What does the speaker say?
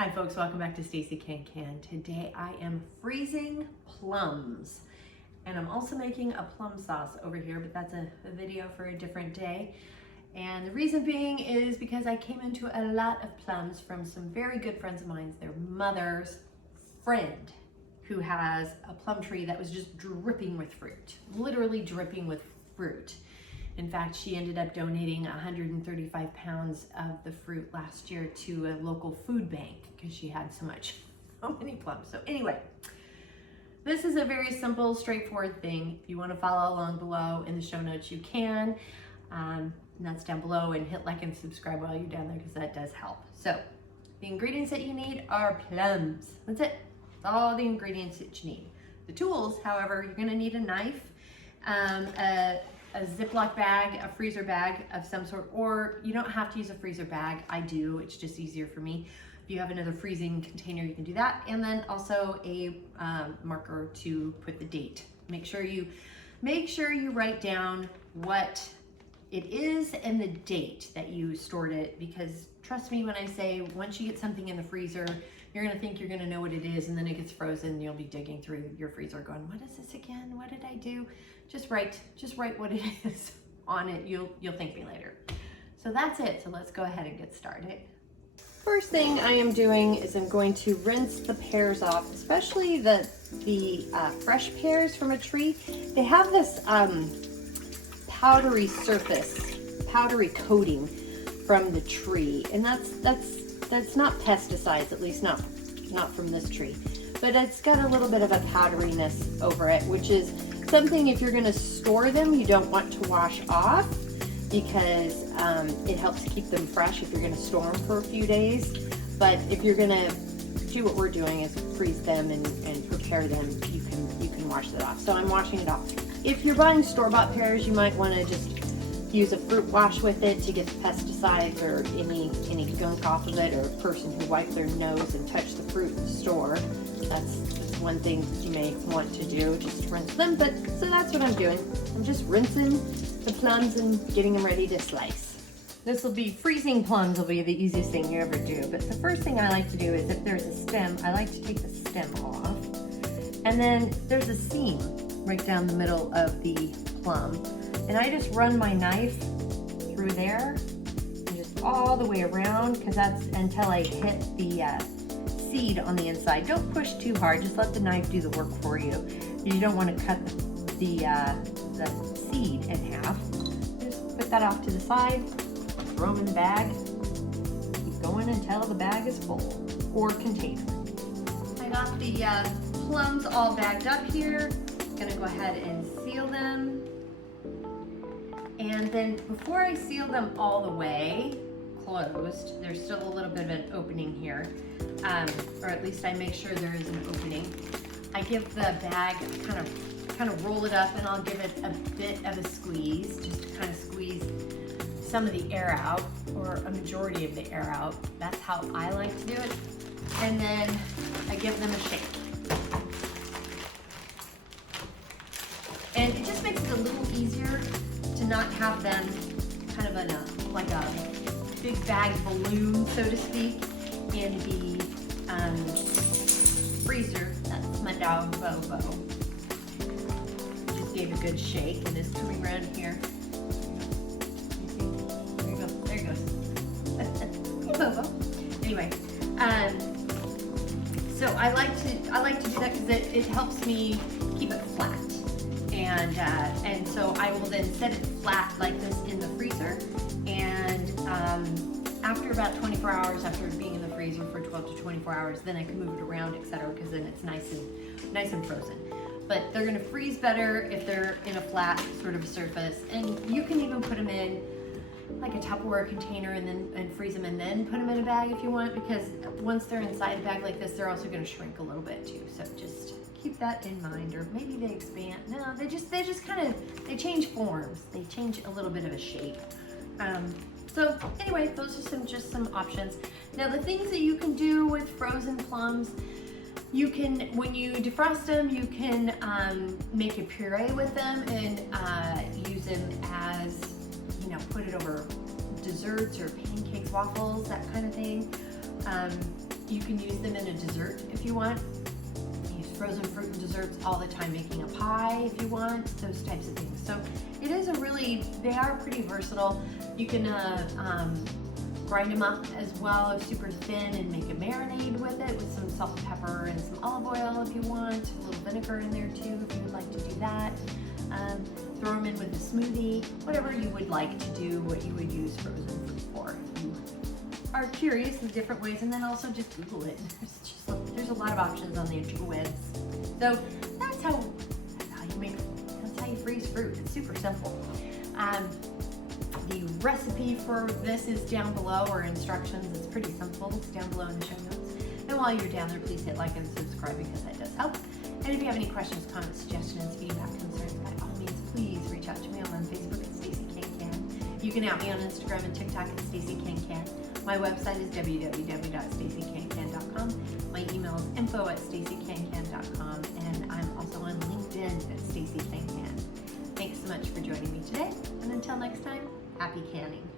Hi folks, welcome back to Stacey Can. Today I am freezing plums and I'm also making a plum sauce over here, but that's a video for a different day. And the reason being is because I came into a lot of plums from some very good friends of mine, their mother's friend who has a plum tree that was just dripping with fruit, literally dripping with fruit. In fact, she ended up donating 135 pounds of the fruit last year to a local food bank because she had so many plums. So anyway, this is a very simple, straightforward thing. If you want to follow along below in the show notes, you can. And that's down below, and hit like and subscribe while you're down there because that does help. So the ingredients that you need are plums. That's it. That's all the ingredients that you need. The tools, however, you're going to need a knife, a Ziploc bag, a freezer bag of some sort, or you don't have to use a freezer bag. I do, it's just easier for me. If you have another freezing container, you can do that. And then also a marker to put the date. Make sure you write down what it is and the date that you stored it, because trust me when I say once you get something in the freezer, you're gonna think you're gonna know what it is, and then it gets frozen and you'll be digging through your freezer going, what is this again? What did I do? Just write what it is on it. You'll thank me later. So that's it. So let's go ahead and get started. First thing I am doing is I'm going to rinse the pears off, especially the fresh pears from a tree. They have this powdery surface, powdery coating from the tree, and that's not pesticides, at least not from this tree, but it's got a little bit of a powderiness over it, which is something, if you're going to store them, you don't want to wash off, because it helps keep them fresh if you're going to store them for a few days. But if you're going to do what we're doing is freeze them and prepare them, you can wash that off. So I'm washing it off. If you're buying store-bought pears, you might want to just use a fruit wash with it to get the pesticides or any gunk off of it, or a person who wiped their nose and touched the fruit in the store. That's one thing you may want to do, just rinse them. But so that's what I'm doing. I'm just rinsing the plums and getting them ready to slice. This will be freezing plums will be the easiest thing you ever do. But the first thing I like to do is, if there's a stem, I like to take the stem off. And then there's a seam right down the middle of the plum. And I just run my knife through there and just all the way around, because that's until I hit the seed on the inside. Don't push too hard, just let the knife do the work for you. You don't want to cut the seed in half. Just put that off to the side, throw them in the bag, keep going until the bag is full, or container. I got the plums all bagged up here. Gonna go ahead and seal them. And then before I seal them all the way closed, there's still a little bit of an opening here, or at least I make sure there is an opening. I give the bag kind of roll it up, and I'll give it a bit of a squeeze, just to kind of squeeze some of the air out, or a majority of the air out. That's how I like to do it. And then I give them a shake. And it just makes it a little easier to not have them kind of in like a big bag balloon, so to speak, in the freezer. That's my dog Bobo. Just gave a good shake and is coming around here. You see? There you go. There he goes. Hey Bobo. Anyway, so I like to do that because it helps me keep it flat. And so I will then set it flat like this in the freezer, and after about 24 hours, after being in the freezer for 12 to 24 hours, then I can move it around, etc., because then it's nice and frozen. But they're going to freeze better if they're in a flat sort of surface, and you can even put them in like a Tupperware container and freeze them, and then put them in a bag if you want, because once they're inside a bag like this, they're also going to shrink a little bit too. So just keep that in mind. Or maybe they expand. No, they just kind of, they change forms. They change a little bit of a shape. So anyway, those are just some options. Now the things that you can do with frozen plums, you can, when you defrost them, you can make a puree with them and use them as, put it over desserts or pancakes, waffles, that kind of thing. You can use them in a dessert if you want. Use frozen fruit in desserts all the time, making a pie if you want, those types of things. So it is they are pretty versatile. You can grind them up as well, super thin, and make a marinade with it with some salt and pepper and some olive oil if you want, a little vinegar in there too if you would like to do that. Throw them in with a smoothie, whatever you would like to do, what you would use frozen fruit for. If you are curious, the different ways, and then also just Google it. There's a lot of options on the interwebs. So that's how you freeze fruit. It's super simple. The recipe for this is down below, or instructions. It's pretty simple. It's down below in the show notes. And while you're down there, please hit like and subscribe because that does help. And if you have any questions, comments, suggestions, feedback, concerns, by all means, please reach out to me. I'm on Facebook at Stacey Can. You can at me on Instagram and TikTok at Stacey Can. My website is www.staceycancan.com. My email is info@staceycancan.com, and I'm also on LinkedIn at Stacey Can. Thanks so much for joining me today, and until next time, happy canning.